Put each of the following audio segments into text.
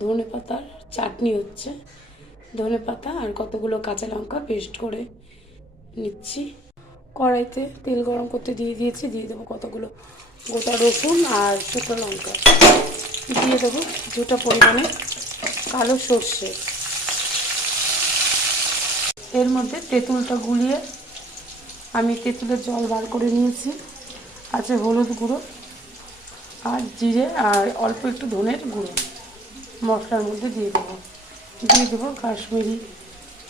ধনে পাতার চাটনি হচ্ছে। ধনে পাতা আর কতগুলো কাঁচা লঙ্কা পেস্ট করে নিচ্ছি। কড়াইতে তেল গরম করতে দিয়ে দিয়েছি, দিয়ে দেবো কতগুলো গোটা রসুন আর শুকনো লঙ্কা, দিয়ে দেবো কিছুটা পরিমাণে কালো সর্ষে। এর মধ্যে তেঁতুলটা গুলিয়ে আমি তেঁতুলের জল বার করে নিয়েছি, আছে হলুদ গুঁড়ো আর জিরে আর অল্প একটু ধনের গুঁড়ো মশলার মধ্যে দিয়ে দেবো কাশ্মীরি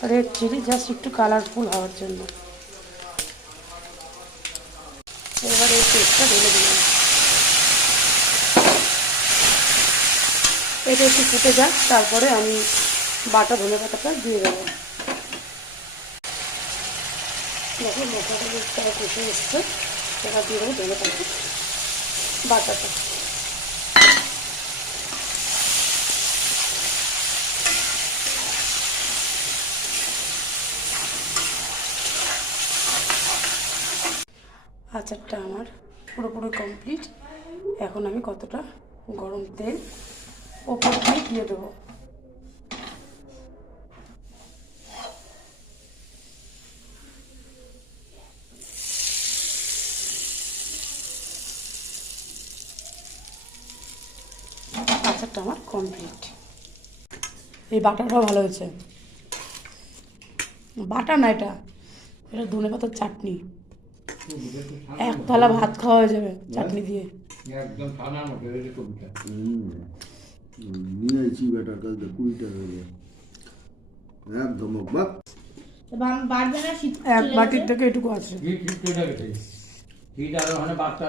রেড চিলি, জাস্ট একটু কালারফুল হওয়ার জন্য। এবার এই পেস্টটা ঢেলে দিলাম, এটা একটু ফুটে যাক, তারপরে আমি বাটা ধনে পাতাটা দিয়ে দেবো। দেখো মশলাটা বেশ তারা কষে এসছে, এবার দিয়ে দেবো ধনে পাতা বাটাটা। আচারটা আমার পুরোপুরি কমপ্লিট। এখন আমি কতটা গরম তেল ওপর দিয়ে দেবো। আচারটা আমার কমপ্লিট। এই বাটাটাও ভালো হয়েছে। বাটা না, এটা এটা ধনে পাতার চাটনি, এক থালা ভাত খাওয়া হয়ে যাবে চাটনি দিয়ে। একদম খানার মতো এই কবিতা নিয়ে আইছি বেটার কাছ থেকে 20 টাকা দিয়ে একদম বাপ এক বাটির থেকে এটুকু আছে। হিট হিট করে গেছে হিট আর ওখানে বাচ্চা